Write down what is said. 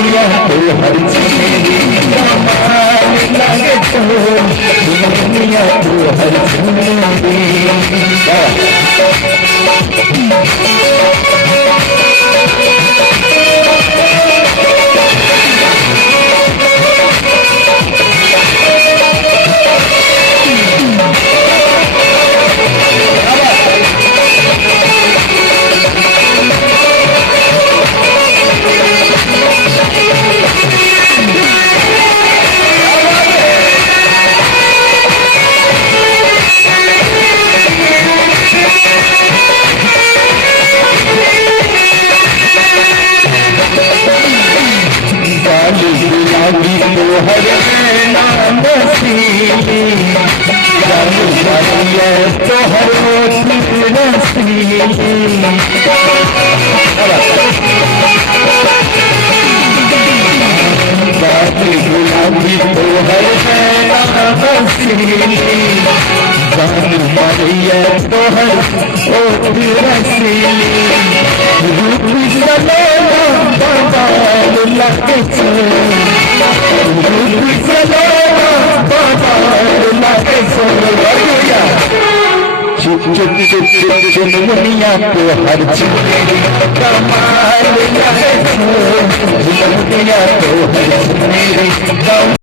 दुनिया तो हर चीज कमाल लगे तो दुनिया तो हर गुलाबी तो हर नाम रसीली जानू जानिए तो हर रसीली गुलाबी तो हर नाम रसीली जानू जानिए तो हर रसीली रूप सलोना लगे चुप चुप चुप चुप चुप दुनिया तो हर चीज कमाल लगे दुनिया तो हर चीज